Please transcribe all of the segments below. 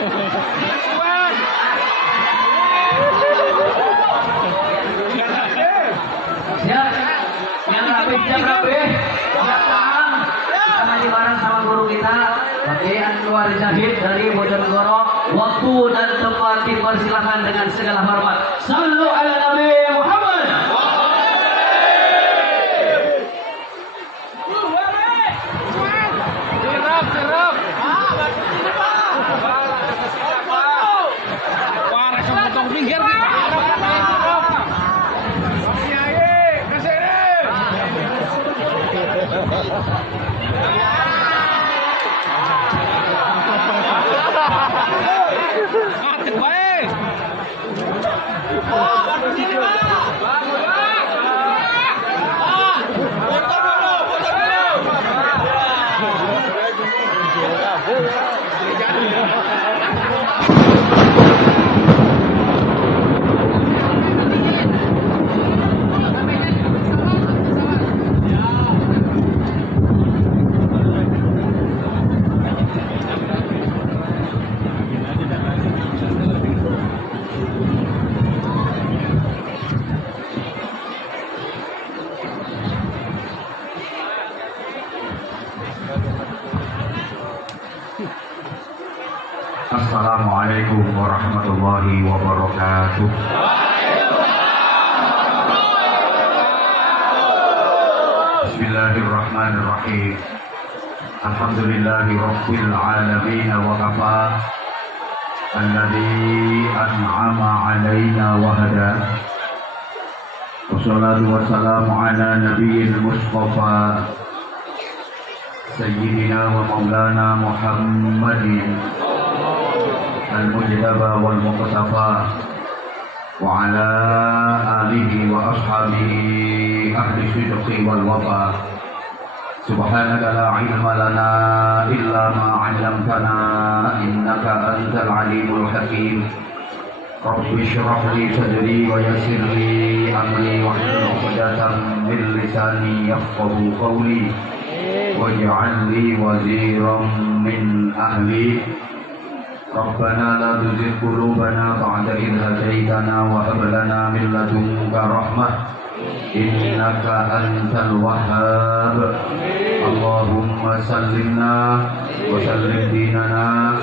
Siap, yang rapi, siap rapi, siap paham. Karena dibareng sama guru kita, Oke, Anwar Zahid dari Bojonegoro. Waktu dan tempat dipersilakan dengan segala hormat. Sallu ala Nabi Muhammad. Assalamualaikum warahmatullahi wabarakatuh. Bismillahirrahmanirrahim. Alhamdulillahi rabbil alamin wa kafa. Alladzi an'ama 'alaina wa hada. Wassalatu wassalamu ala nabiyil mustafa Sayyidina wa maulana Muhammadin al-mujtaba wal muqtafa wa ala alihi wa ashabihi ahli sidqi wal wafa. Subhanaka la ilma lana illa ma 'allamtana innaka antal alimul hakim. Rabbi shrah li sadri wa yassir li amri wahlul 'uqdatam min lisani yafqahu qawli waj'al li waziran min ahli. Rabbana la tuzigh qulubana ba'da idh hadaytana wa hab lana min ladunka rahmah innaka antal wahhab. Allahumma sallimna wa sallim dinana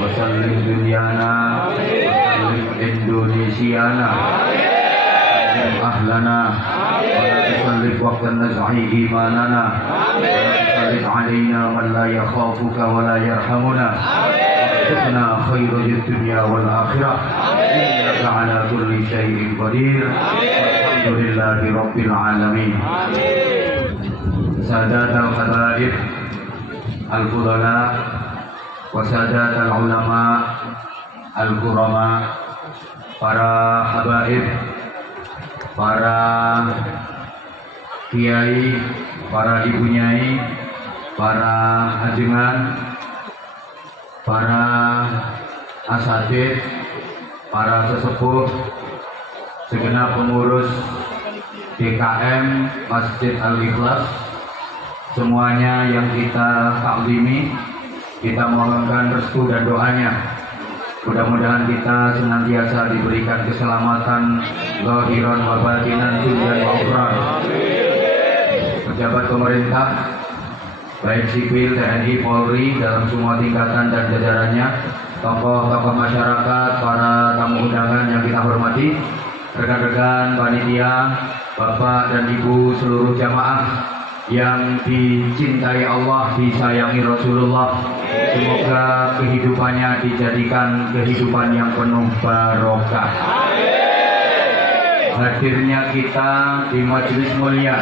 wa sallim dunyana wa sallim indonesiana wa ahlana wa la tusallit waqtan naz'i imanana wa la tusallit alaina man la yakhafuka wa la yarhamuna. Inna khairal dunya wal akhirah innaka ala kulli syai'in qadir. Alhamdulillahi rabbil alamin. Sadatul habaib al-fudala wa sadatul ulama al-kurama, para habaib, para kiai, para ibu nyai, para ajengan, para asatid, para sesepuh, segenap pengurus DKM Masjid Al-Ikhlas, semuanya yang kita taklimi, kita mohonkan restu dan doanya. Mudah-mudahan kita senantiasa diberikan keselamatan zahiran wa batinan, dunya wa ukhra. Pejabat pemerintah baik sipil, TNI, Polri dalam semua tingkatan dan jajarannya, tokoh-tokoh masyarakat, para tamu undangan yang kita hormati, rekan-rekan panitia, bapak dan ibu seluruh jamaah yang dicintai Allah, disayangi Rasulullah. Semoga kehidupannya dijadikan kehidupan yang penuh barokah. Hadirnya kita di majelis mulia,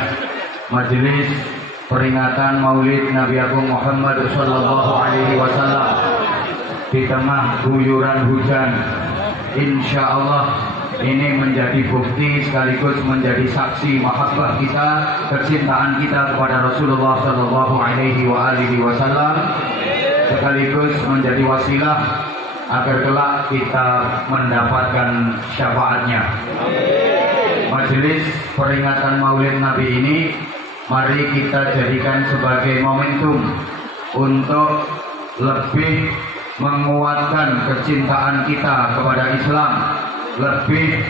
majelis peringatan Maulid Nabi Agung Muhammad sallallahu alaihi wasallam di tengah guyuran hujan, insya Allah ini menjadi bukti sekaligus menjadi saksi mahabbah kita, kecintaan kita kepada Rasulullah sallallahu alaihi wasallam, sekaligus menjadi wasilah agar kelak kita mendapatkan syafaatnya. Majelis peringatan Maulid Nabi ini mari kita jadikan sebagai momentum untuk lebih menguatkan kecintaan kita kepada Islam, lebih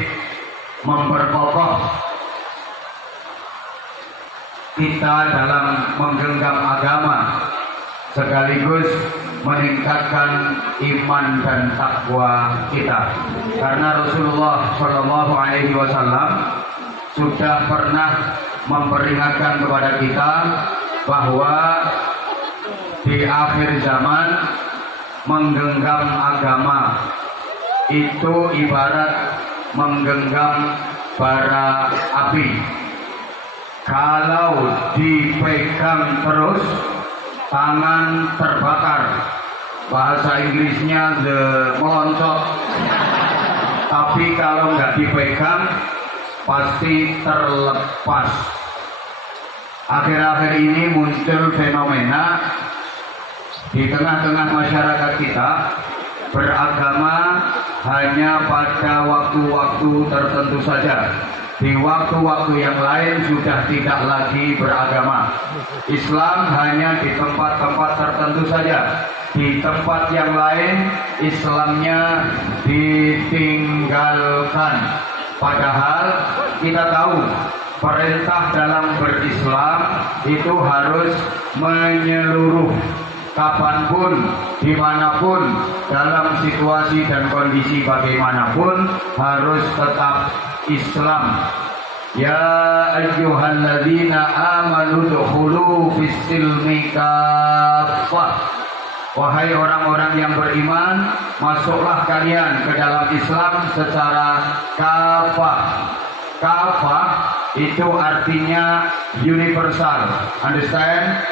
memperkokoh kita dalam menggenggam agama, sekaligus meningkatkan iman dan takwa kita. Karena Rasulullah Shallallahu Alaihi Wasallam sudah pernah memperingatkan kepada kita bahwa di akhir zaman menggenggam agama itu ibarat menggenggam bara api. Kalau dipegang terus, tangan terbakar. Bahasa Inggrisnya melonjak. Tapi kalau nggak dipegang, pasti terlepas. Akhir-akhir ini muncul fenomena di tengah-tengah masyarakat kita, beragama hanya pada waktu-waktu tertentu saja. Di waktu-waktu yang lain sudah tidak lagi beragama. Islam hanya di tempat-tempat tertentu saja. Di tempat yang lain Islamnya ditinggalkan. Padahal kita tahu perintah dalam berislam itu harus menyeluruh, kapanpun, dimanapun, dalam situasi dan kondisi bagaimanapun harus tetap Islam. Ya ayyuhalladzina amanu dukhulu fis-silmi kaffah. Wahai orang-orang yang beriman, masuklah kalian ke dalam Islam secara kafah. Kafah itu artinya universal. Understand?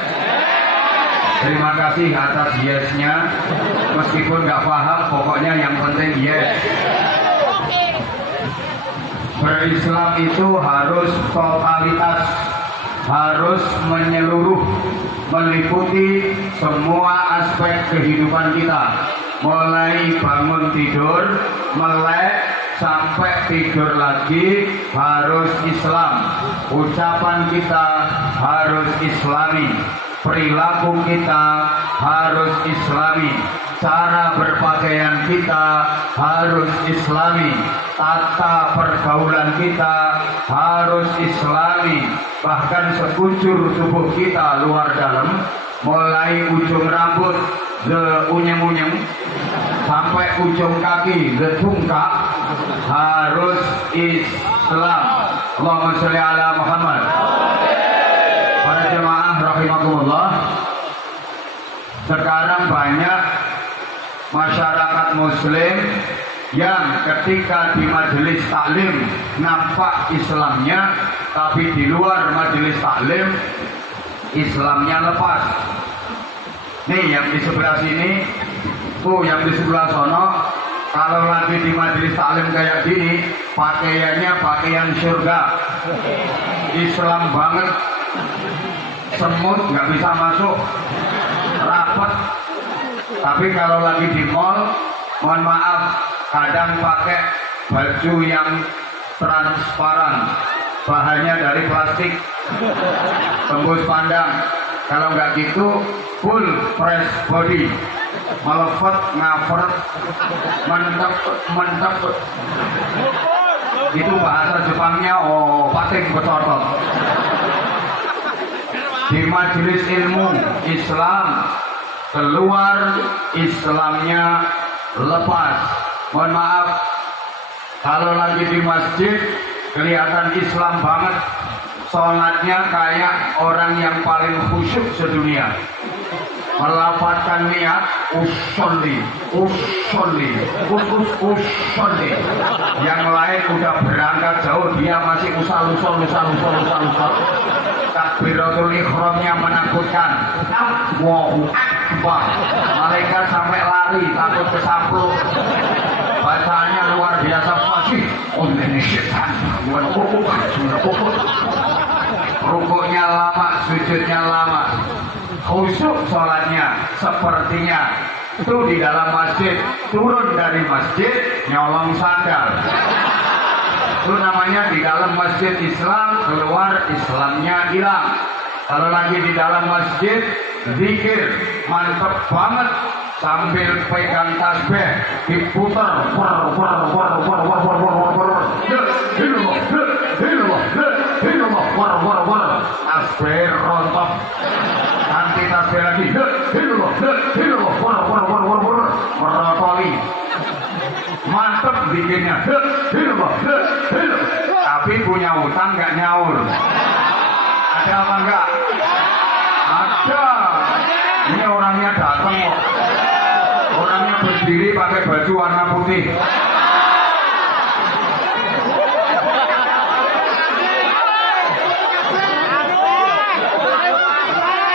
Terima kasih atas yes-nya. Meskipun nggak paham, pokoknya yang penting yes. Berislam itu harus totalitas, harus menyeluruh, meliputi semua aspek kehidupan kita, mulai bangun tidur, melek, sampai tidur lagi harus Islam. Ucapan kita harus Islami, perilaku kita harus Islami, cara berpakaian kita harus Islami, tata pergaulan kita harus Islami, bahkan sekujur tubuh kita luar dalam, mulai ujung rambut unyeng-unyeng sampai ujung kaki tungkak harus Islam. Allahumma sholli ala Muhammad. Para jemaah rahimakumullah, sekarang banyak masyarakat muslim yang ketika di majelis taklim nampak Islamnya, tapi di luar majelis taklim Islamnya lepas. Nih yang di sebelah sini, tuh yang di sebelah sono, kalau lagi di majelis taklim kayak gini, pakaiannya pakaian surga, Islam banget, semut nggak bisa masuk, rapat. Tapi kalau lagi di mall, mohon maaf, kadang pakai baju yang transparan, bahannya dari plastik, tembus pandang. Kalau nggak gitu, full fresh body, melefet, ngafret, mentep. Itu bahasa Jepangnya, pating becotot. Di majelis ilmu Islam, keluar Islamnya lepas. Mohon maaf, kalau lagi di masjid kelihatan Islam banget, sholatnya kayak orang yang paling khusyuk sedunia, melafazkan niat usolli. Yang lain udah berangkat jauh, dia masih usal. Takbiratul ihramnya menakutkan, Allahu Akbar. Malaikat sampai lari takut kesapluk. Bacaannya luar biasa fasih. Ini setan. Rukuknya lama, sujudnya lama, khusyuk sholatnya. Sepertinya itu di dalam masjid, turun dari masjid nyolong sandal. Itu namanya di dalam masjid Islam, keluar Islamnya hilang. Kalau lagi di dalam masjid, zikir mantep banget, sambil pegang tasbih diputer tasbih rontok nanti tasbih lagi merotoli mantep bikinnya tapi punya utang nggak nyaur. Ada apa enggak? Ada. Ini orangnya datang kok. Orangnya berdiri pakai baju warna putih.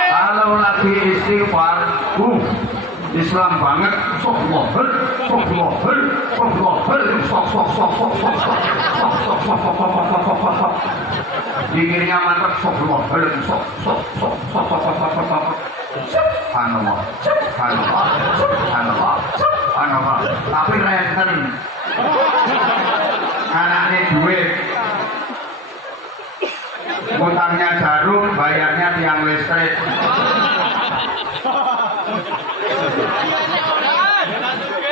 Kalau lagi istighfar, Islam banget. Dikirnya mantap. Tapi renten anaknya duit, utangnya jarum, bayarnya tiang listrik.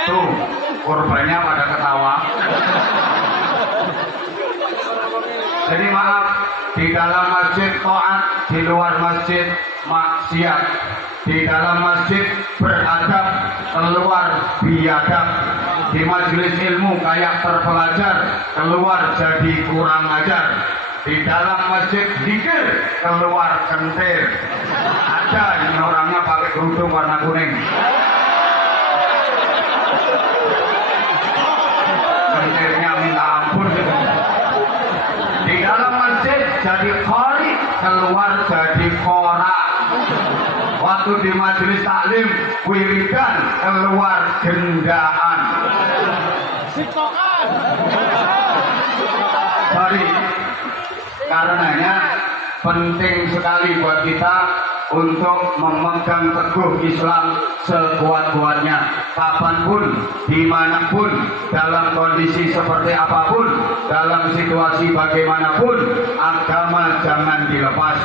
Tuh, korbannya pada ketawa. Jadi maaf, di dalam masjid taat, di luar masjid maksiat. Di dalam masjid beradab, keluar biadab. Di majelis ilmu kayak terpelajar, keluar jadi kurang ajar. Di dalam masjid zikir, keluar kentir. Ada ini orangnya pakai kerudung warna kuning. Kentirnya minta ampun. Di dalam masjid jadi khori, keluar jadi korak. Waktu di majelis taklim wiridan, keluar gendaan. Sorry, karenanya penting sekali buat kita untuk memegang teguh Islam sekuat-kuatnya, kapanpun, dimanapun, dalam kondisi seperti apapun, dalam situasi bagaimanapun, agama jangan dilepas.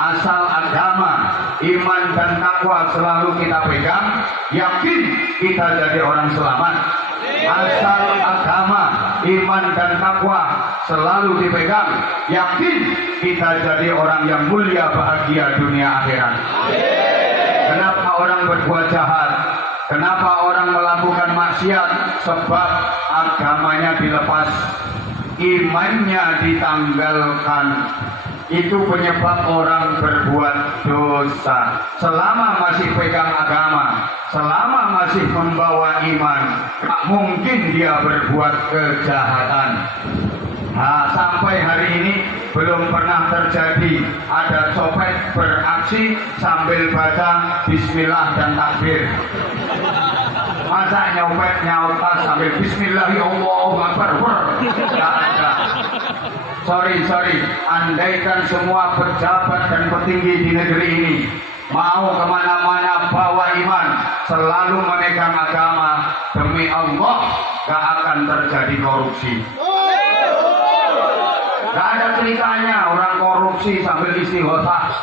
Asal agama, iman dan takwa selalu kita pegang, yakin kita jadi orang selamat. Asal agama, iman dan takwa selalu dipegang, yakin kita jadi orang yang mulia, bahagia dunia akhirat. Kenapa orang berbuat jahat? Kenapa orang melakukan maksiat? Sebab agamanya dilepas, imannya ditanggalkan. Itu penyebab orang berbuat dosa. Selama masih pegang agama, selama masih membawa iman, tak mungkin dia berbuat kejahatan. Nah, sampai hari ini belum pernah terjadi ada copet beraksi sambil baca bismillah dan takbir. Masa nyopet nyautas sambil bismillah ya Allah Akbar? Tidak ada. Sorry, andaikan semua pejabat dan petinggi di negeri ini mau kemana-mana bawa iman, selalu memegang agama, demi Allah gak akan terjadi korupsi. Gak ada ceritanya orang korupsi sambil istighosah,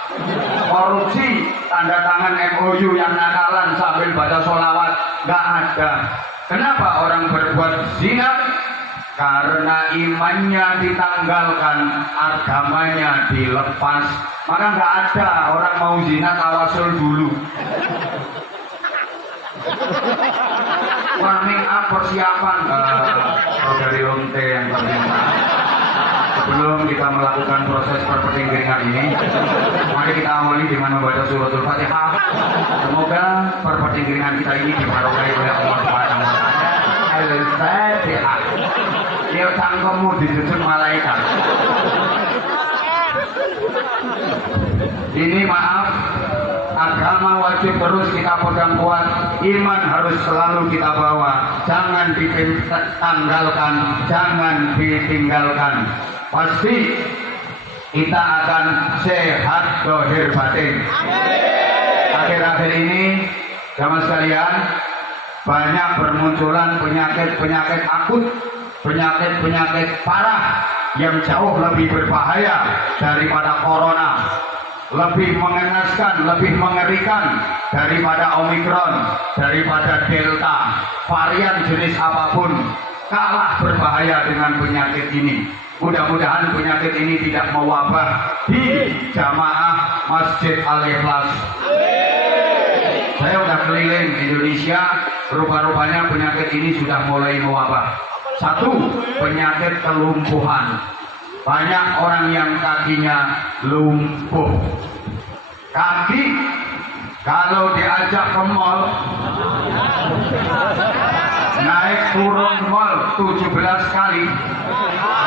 korupsi tanda tangan MOU yang nakalan sambil baca sholawat, gak ada. Kenapa orang berbuat zina? Karena imannya ditanggalkan, agamanya dilepas. Maka nggak ada orang mau zina tawasul dulu. Warming up persiapan dari lonte yang terminta. Sebelum kita melakukan proses perpetinggiran ini, mari kita awali dengan membaca suratul Fatihah. Semoga perpetinggiran kita ini dibarokai oleh Allah Subhanahu wa Ta'ala. Al-Fatihah. Dia cangkemmu dijujur malaikat. Ini maaf, agama wajib terus kita pegang kuat, iman harus selalu kita bawa, jangan ditanggalkan, jangan ditinggalkan. Pasti kita akan sehat dohir batin. Akhir-akhir ini, jamaah sekalian, banyak bermunculan penyakit-penyakit akut, penyakit-penyakit parah yang jauh lebih berbahaya daripada corona, lebih mengenaskan, lebih mengerikan daripada Omikron, daripada Delta, varian jenis apapun, kalah berbahaya dengan penyakit ini. Mudah-mudahan penyakit ini tidak mewabah di jamaah Masjid Al-Ikhlas. Saya udah keliling Indonesia, rupa-rupanya penyakit ini sudah mulai mewabah. Satu, penyakit kelumpuhan. Banyak orang yang kakinya lumpuh. Kaki kalau diajak ke mall, naik turun mall 17 kali,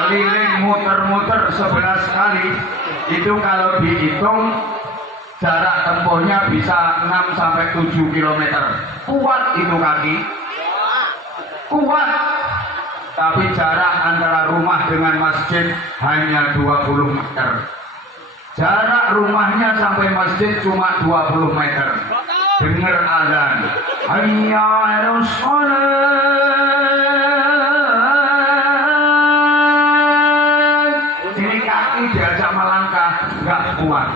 keliling muter-muter 11 kali, itu kalau dihitung jarak tempuhnya bisa 6-7 km. Kuat itu kaki, kuat. Tapi jarak antara rumah dengan masjid hanya 20 meter. Jarak rumahnya sampai masjid cuma 20 meter. Dengar azan, hayya 'alas shalah. Ini kaki diajak melangkah nggak kuat.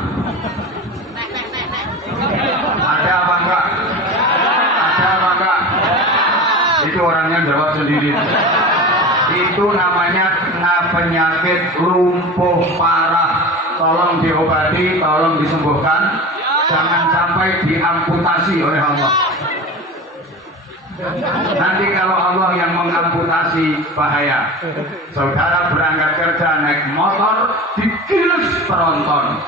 Ada apa enggak? Ada apa enggak? Itu orangnya jawab sendiri. Itu namanya penyakit lumpuh parah. Tolong diobati, tolong disembuhkan. Jangan sampai diamputasi oleh Allah. Nanti kalau Allah yang mengamputasi, bahaya. Saudara berangkat kerja naik motor, digiles penonton.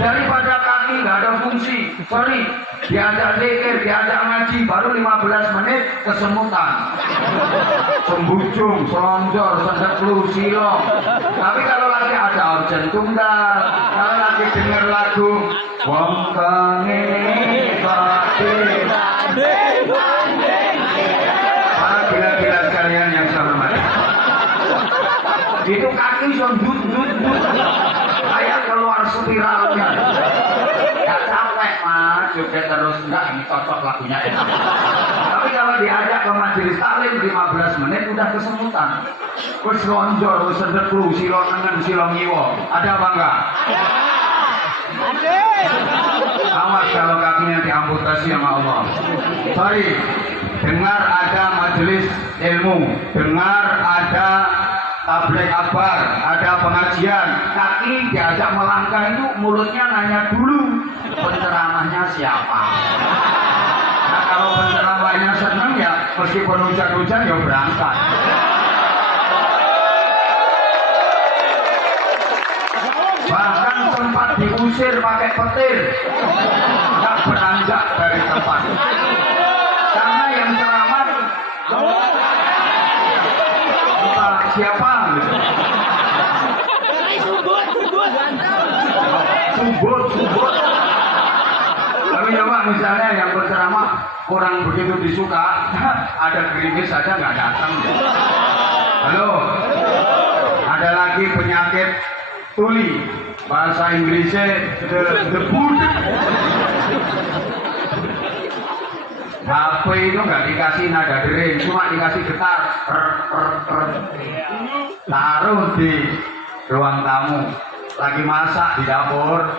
Daripada kaki nggak ada fungsi, sorry, diajak zikir, diajak ngaji, baru 15 menit kesemutan, sembujung, selonjor, sendeklu, silong. Tapi kalau lagi ada urgent tunggal, kalau lagi dengar lagu wong kangen batin, para gila-gila sekalian yang saya hormati, itu kaki sondut kayak keluar spiralnya. Gak capek mas, juga terus enggak, ini cocok lagunya enak. Tapi kalau diajak ke majelis taklim 15 menit udah kesemutan. Wis lonjor, wis sedeklu, silong nengen, silong ngiwo. Ada apa enggak? Awas kalau kakinya diamputasi sama Allah. Sorry, dengar ada majelis ilmu, dengar ada tabligh akbar, ada pengajian, kaki diajak melangkah itu mulutnya nanya dulu penceramahnya siapa. Nah kalau penceramahnya seneng ya meskipun hujan-hujan ya berangkat. Bahkan sempat diusir pakai petir, nggak beranjak dari tempat. Karena yang ceramah siapa? Subut. Tapi coba misalnya yang berceramah kurang begitu disuka, ada gerimis saja nggak datang. Halo, ada lagi penyakit tuli, bahasa Inggrisnya the boot. HP itu nggak dikasih nada dering, cuma dikasih getar. Taruh di ruang tamu, lagi masak di dapur,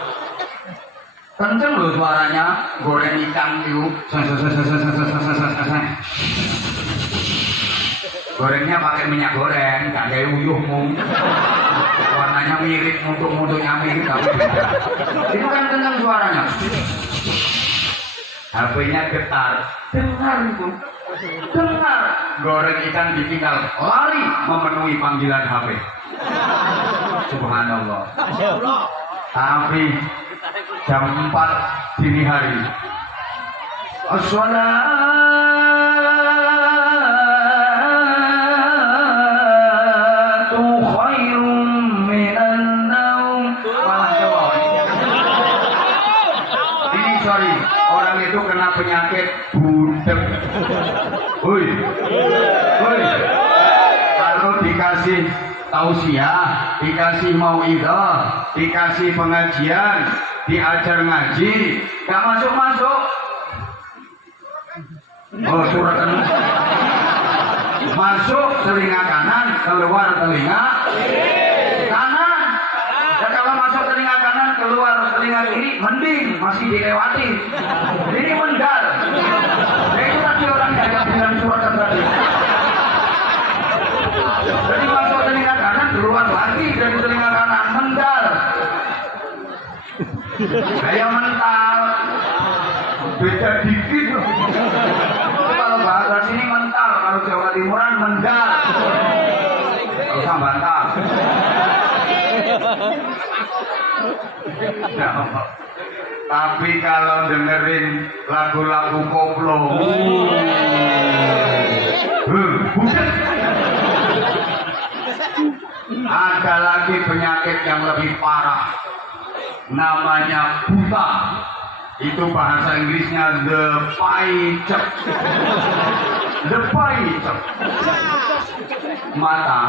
kenceng loh suaranya, goreng ikan itu, gorengnya pakai minyak goreng, nggak kayak uyuhmu, warnanya mirip, mutuk-mutuknya mirip, tapi beda. Itu kan kenceng suaranya. HP-nya getar, dengar itu, dengar. Goreng ikan ditinggal, lari memenuhi panggilan HP. Subhanallah. Tapi jam 4 dini hari, as-salatu khairum minan naum. Ini sorry, orang itu kena penyakit budek. Woi, kalau dikasih tausiah, dikasih mauidhah, dikasih pengajian, diajar ngaji, gak masuk. Oh, surat masuk telinga kanan, keluar telinga kanan. Dan kalau masuk telinga kanan, keluar telinga kiri mending masih dilewati. Ini mendar. Ya itu tadi orang yang bilang surat tadi. Jadi masuk telinga kanan keluar lagi dari telinga kanan mendar. Kayak mental. Beda dikit. Kalau bahasa sini mental, kalau Jawa Timuran mendar. Kalau usah bantah. Tapi kalau dengerin lagu-lagu koplo, bukan. Ada lagi penyakit yang lebih parah, namanya buta. Itu bahasa Inggrisnya the picture. The picture. Mata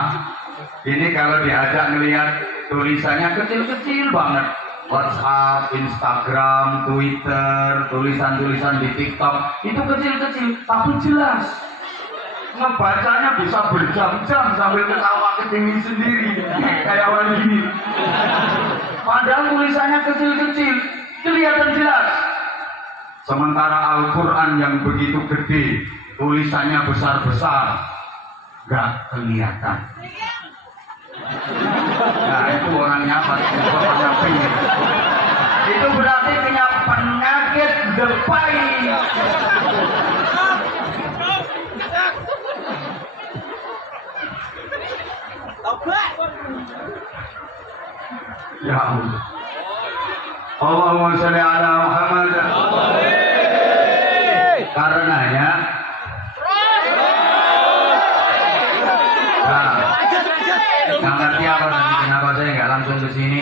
ini kalau diajak ngelihat tulisannya kecil-kecil banget. WhatsApp, Instagram, Twitter, tulisan-tulisan di TikTok itu kecil-kecil tapi jelas. Ngebacanya bisa berjam-jam sambil ketawa ketingin sendiri kayak orang gini. Padahal tulisannya kecil-kecil, kelihatan jelas. Sementara Al-Quran yang begitu gede, tulisannya besar-besar, gak kelihatan. Nah itu orangnya itu berarti punya penyakit depai. Ya Allah. Allahumma sholli ala Muhammad. Karenanya nggak ngerti apa nanti kenapa saya nggak langsung ke sini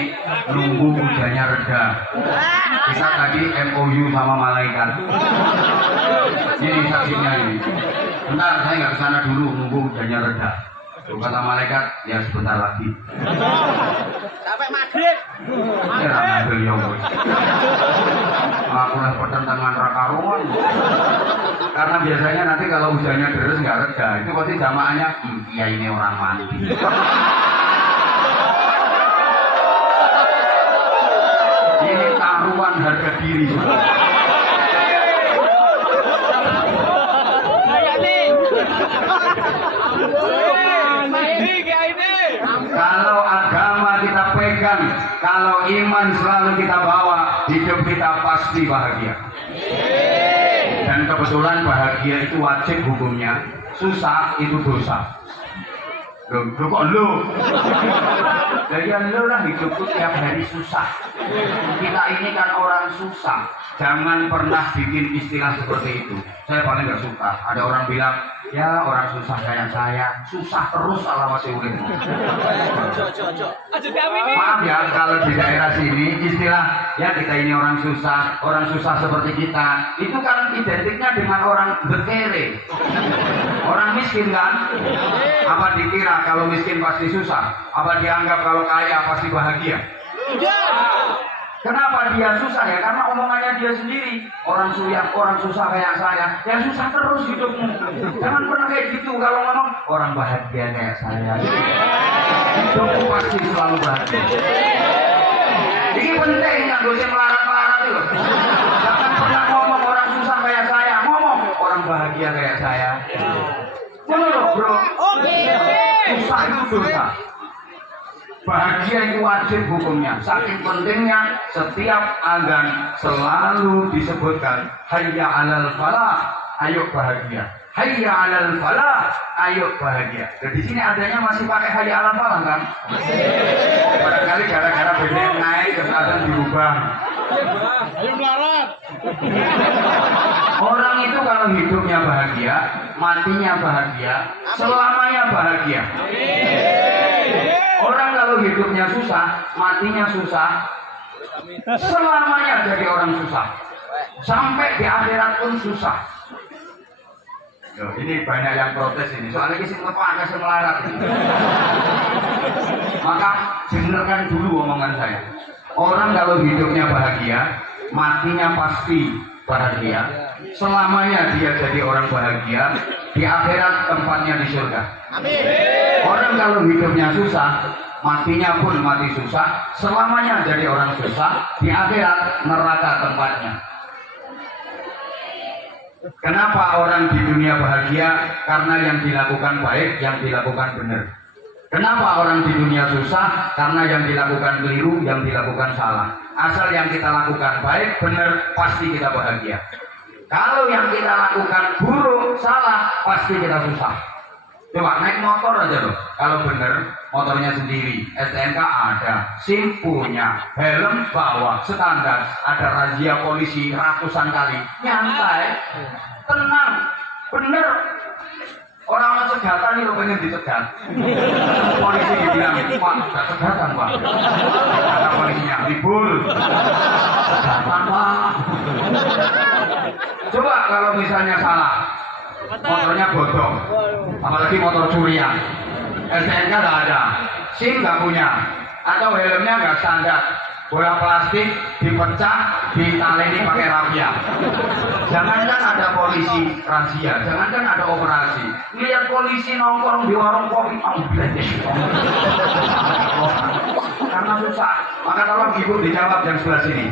nunggu hujannya reda. Kita tadi MOU sama malaikat. Ini saksinya ini. Bentar saya nggak kesana dulu nunggu hujannya reda. Kata malaikat ya sebentar lagi. Sampai maghrib. Ya ngambil yang aku lah pertentangan rakaruan. Karena biasanya nanti kalau hujannya deres nggak reda, itu pasti jamaahnya iya ini orang mandi. Ini taruhan harga diri. Kalau agama kita pegang, kalau iman selalu kita bawa, hidup kita pasti bahagia. Dan kebetulan bahagia itu wajib hukumnya, susah itu dosa. Loh kok lu? Jadi lu lah hidupku tiap hari susah. Kita ini kan orang susah. Jangan pernah bikin istilah seperti itu. Saya paling gak suka. Ada orang bilang, ya orang susah kayak saya, susah terus ala masih urip. Maaf ya kalau di daerah sini istilah ya kita ini orang susah seperti kita, itu kan identiknya dengan orang berkere, orang miskin kan? Apa dikira kalau miskin pasti susah? Apa dianggap kalau kaya pasti bahagia? Kenapa dia susah ya? Karena omongannya dia sendiri. Orang susah kayak saya, ya susah terus hidupmu. Jangan pernah kayak gitu kalau ngomong orang bahagia kayak saya. Hidupmu pasti selalu bahagia. Ini penting, nggak boleh melarat-melarat itu. Jangan pernah ngomong orang susah kayak saya, ngomong orang bahagia kayak saya. Jangan loh bro. Susah itu dosa. Bahagia itu wajib hukumnya. Saking pentingnya setiap azan selalu disebutkan hayya 'alal falah, ayo bahagia. Hayya 'alal falah, ayo bahagia. Jadi di sini adanya masih pakai hayya 'alal falah kan? Barangkali gara-gara BBM naik terus azan dirubah. Ayo melarat. Orang itu kalau hidupnya bahagia, matinya bahagia, selamanya bahagia. Orang kalau hidupnya susah, matinya susah, selamanya jadi orang susah. Sampai di akhirat pun susah. Loh, ini banyak yang protes ini. Soalnya kisah lepas kasih melarat. Maka dengarkan dulu omongan saya. Orang kalau hidupnya bahagia, matinya pasti bahagia. Selamanya dia jadi orang bahagia. Di akhirat tempatnya di surga. Amin. Orang kalau hidupnya susah, matinya pun mati susah, selamanya jadi orang susah, di akhirat neraka tempatnya. Kenapa orang di dunia bahagia? Karena yang dilakukan baik, yang dilakukan benar. Kenapa orang di dunia susah? Karena yang dilakukan keliru, yang dilakukan salah. Asal yang kita lakukan baik, benar, pasti kita bahagia. Kalau yang kita lakukan buruk, salah, pasti kita susah. Coba naik motor aja loh. Kalau benar, motornya sendiri, STNK ada, SIM punya, helm bawa, standar, ada razia polisi ratusan kali, nyantai, tenang, bener. Orang cegatan ini lo pengen dicegat. Polisi dibilang, Pak, gak cegatan Pak. Kata polisinya, libur. Cegatan Pak. Coba kalau misalnya salah, motornya bodong, apalagi motor curian, STNK gak ada, SIM gak punya, atau helmnya gak standar, bola plastik dipecah, ditaleni pakai rafia. Jangankan ada polisi razia, jangankan ada operasi, lihat polisi nongkrong di warung kopi, karena susah. Maka tolong ibu dijawab yang sebelah sini.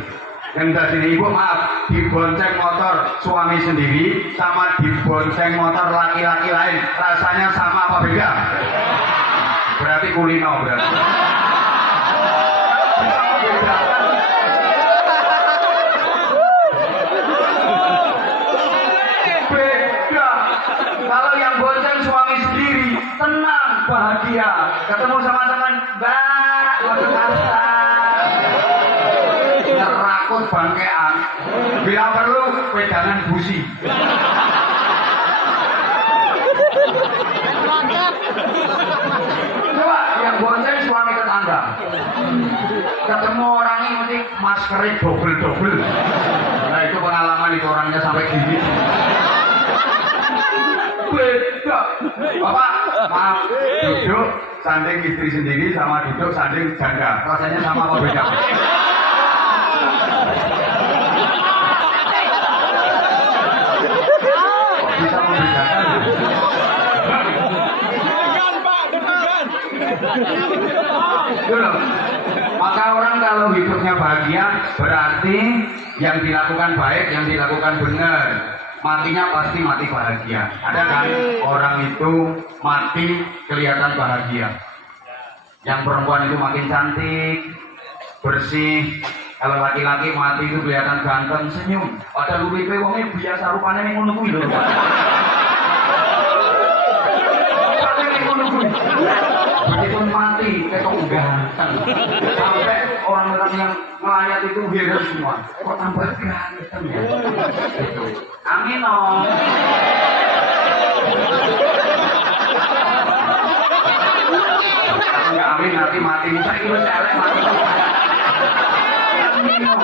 Yang sebelah sini, ibu maaf, dibonceng motor suami sendiri sama dibonceng motor laki-laki lain, rasanya sama apa beda? Berarti kulino berarti. Kalau yang bonceng suami sendiri, tenang, bahagia. Ketemu sama teman, Mbak, waktu kasar. Nerakut bangkean. Bila perlu, pegangan busi. Coba yang bonceng suami tetangga. Ketemu orang ini mesti maskernya double-double. Nah itu pengalaman itu orangnya sampai gini. Beda. Bapak, maaf, duduk sanding istri sendiri sama duduk sanding janda, rasanya sama apa beda? Kok bisa membedakan? Deg-degan Pak, deg-degan. Dulu. Maka orang kalau hidupnya bahagia berarti yang dilakukan baik, yang dilakukan benar. Matinya pasti mati bahagia. Ada kan orang itu mati kelihatan bahagia. Yang perempuan itu makin cantik, bersih. Kalau laki-laki mati itu kelihatan ganteng, senyum. Padahal uripe wonge biasa rupane ning ngono kuwi lho. Begitu mati ketok ganteng. Sampai orang-orang yang melayat itu heran semua. Kok tambah ganteng ya? Gitu. Amin om. Kalau nggak amin nanti mati. Saya kira celek mati. Amin om.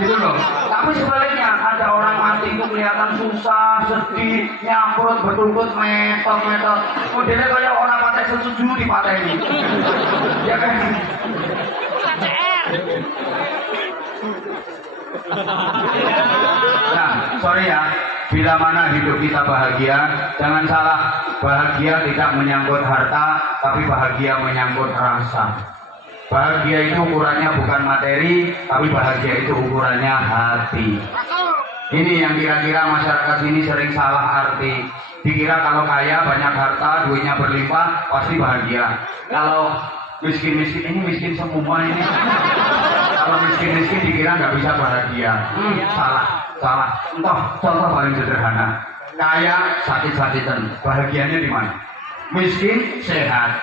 Gitu loh. Tapi sebaliknya ada orang mati itu kelihatan susah, sedih, nyamprut, bertukut, metot. Modelnya kayak orang pakai setuju di patah ini. Ya kan? Nah, sorry ya, bila mana hidup kita bahagia, jangan salah, bahagia tidak menyangkut harta, tapi bahagia menyangkut rasa. Bahagia itu ukurannya bukan materi, tapi bahagia itu ukurannya hati. Ini yang kira-kira masyarakat sini sering salah arti. Dikira kalau kaya, banyak harta, duitnya berlimpah, pasti bahagia. Kalau miskin-miskin, ini miskin semua ini. Kalau miskin-miskin dikira nggak bisa bahagia. Salah. Contoh paling sederhana. Kaya sakit-sakitan, bahagianya di mana? Miskin sehat.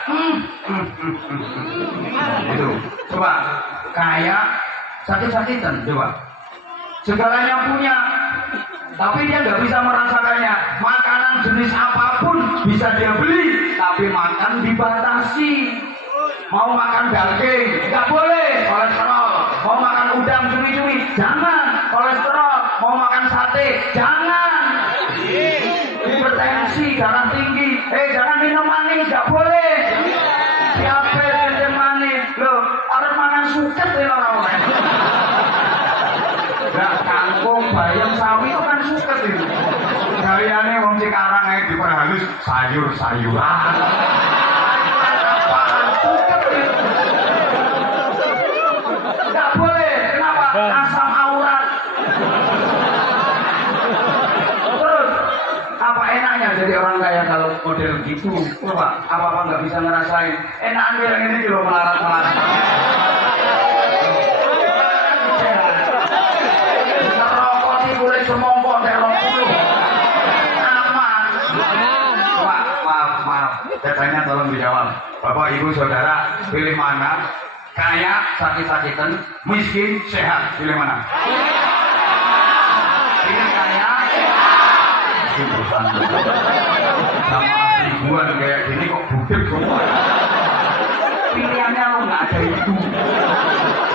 Itu. Coba kaya sakit-sakitan, coba. Segalanya punya, tapi dia nggak bisa merasakannya. Makanan jenis apapun bisa dia beli, tapi makan dibatasi. Mau makan daging, nggak boleh, kolesterol. Mau makan udang cumi-cumi, jangan, kolesterol. Mau makan sate, jangan. Hipertensi, darah tinggi, jangan minum manis, nggak boleh. Diabetes, manis, loh, harus makan suket ya orang-orang. Nah, kangkung, bayam, sawi itu kan suket itu. Gayane wong wong Cikarang ae diperhalus sayur-sayuran. Nggak boleh. Kenapa? Asam aurat. Terus, apa enaknya jadi orang kaya kalau model gitu? Coba, apa-apa nggak bisa ngerasain. Enakan yang ini loh melarat-melarat. Ngerokok sih boleh semongkok deh rokok. Aman. Maaf. Datanya tolong dijawab. Bapak, Ibu, Saudara, pilih mana? Kaya, sakit-sakitan, miskin, sehat. Pilih mana? Pilih kaya. Sama ribuan kayak gini kok bukit semua. Pilihannya lo nggak ada itu.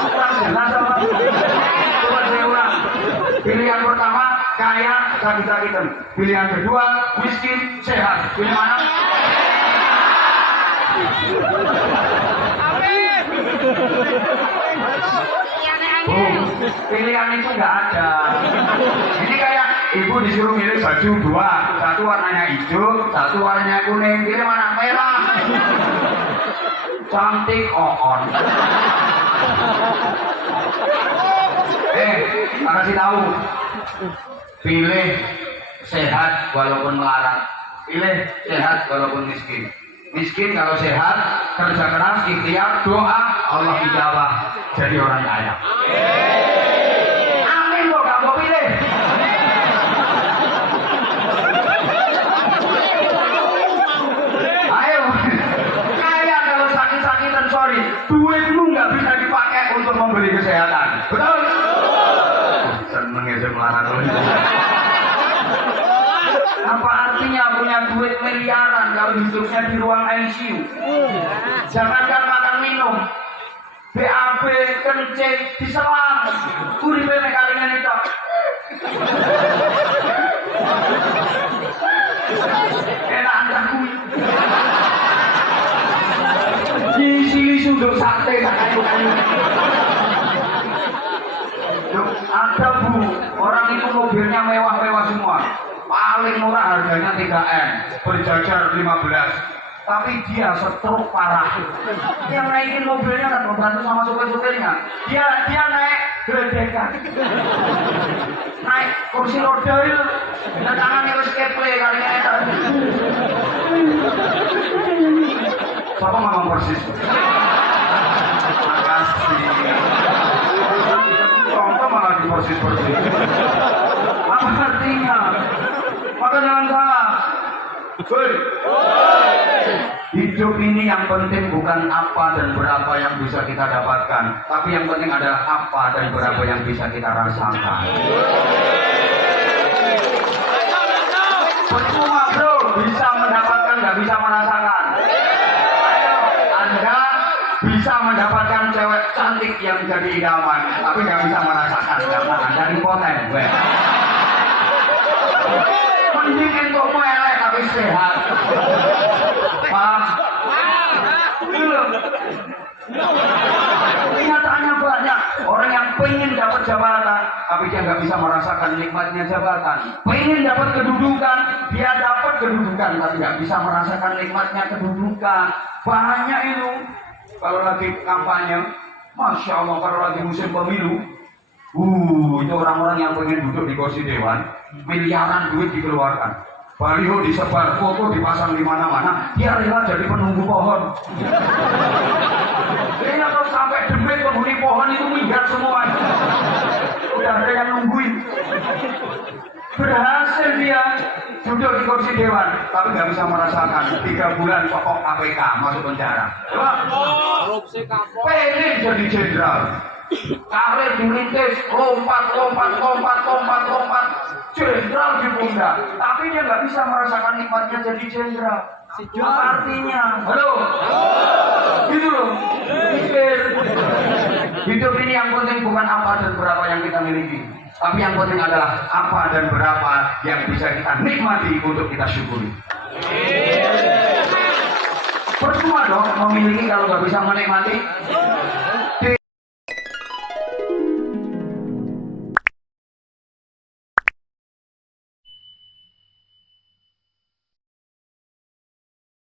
Kurang jelas apa? Coba saya ulang. Pilihan pertama kaya sakit-sakitan. Pilihan kedua miskin sehat. Pilih mana? Pilihan itu nggak ada. Ini kayak ibu disuruh milih baju dua, satu warnanya hijau, satu warnanya kuning. Pilih mana? Merah. Cantik on. Kasih tahu. Pilih sehat walaupun melarat. Pilih sehat walaupun miskin. Miskin kalau sehat, kerja keras, ikhtiar, doa, Allah ijabah jadi orang kaya. Amin kok kamu pilih. Ayo, kaya kalau sakit-sakitan sorry, duitmu nggak bisa dipakai untuk membeli kesehatan. Betul? Seneng ya saya melarat. Apa artinya punya duit miliaran kalau hidupnya di ruang ICU? Jangankan makan minum, BAB, kencing, diselang, uripe mek kalingan itu. Enak anda kui. Disili sunduk sate tak kayu-kayu. Ada bu, orang itu mobilnya mewah-mewah semua. Paling murah harganya 3M, berjajar 15. Tapi dia stroke parah. Yang naikin mobilnya kan membantu sama supir-supirnya. Dia naik geledekan. Naik kursi roda itu. Dan tangannya harus keple kali ini. Bapak ngomong persis. Makasih. Contoh malah di persis-persis. Apa artinya? Maka jangan salah. Hidup ini yang penting bukan apa dan berapa yang bisa kita dapatkan, tapi yang penting adalah apa dan berapa yang bisa kita rasakan. Percuma bro, bisa mendapatkan nggak bisa merasakan. Ayo, Anda bisa mendapatkan cewek cantik yang jadi idaman, tapi nggak bisa merasakan karena Anda impoten. Mending untuk melek tapi sehat. Paham? Kenyataannya banyak orang yang pengen dapat jabatan, tapi dia nggak bisa merasakan nikmatnya jabatan. Pengen dapat kedudukan, dia dapat kedudukan, tapi nggak bisa merasakan nikmatnya kedudukan. Banyak itu. Kalau lagi kampanye, masya Allah, kalau lagi musim pemilu, itu orang-orang yang pengen duduk di kursi dewan, miliaran duit dikeluarkan, baliho disebar, foto dipasang di mana-mana, dia rela jadi penunggu pohon. Dia kalau sampai demit penghuni pohon itu minggat semua. Udah ada yang nungguin. Berhasil dia duduk di kursi dewan, tapi nggak bisa merasakan 3 bulan pokok KPK masuk penjara. Pengen jadi jenderal. Karir dirintis, lompat, jenderal di pundak. Tapi dia nggak bisa merasakan nikmatnya jadi jenderal. Apa artinya? Halo? Gitu loh. Mikir. Hidup ini yang penting bukan apa dan berapa yang kita miliki, tapi yang penting adalah apa dan berapa yang bisa kita nikmati untuk kita syukuri. Percuma dong memiliki kalau nggak bisa menikmati.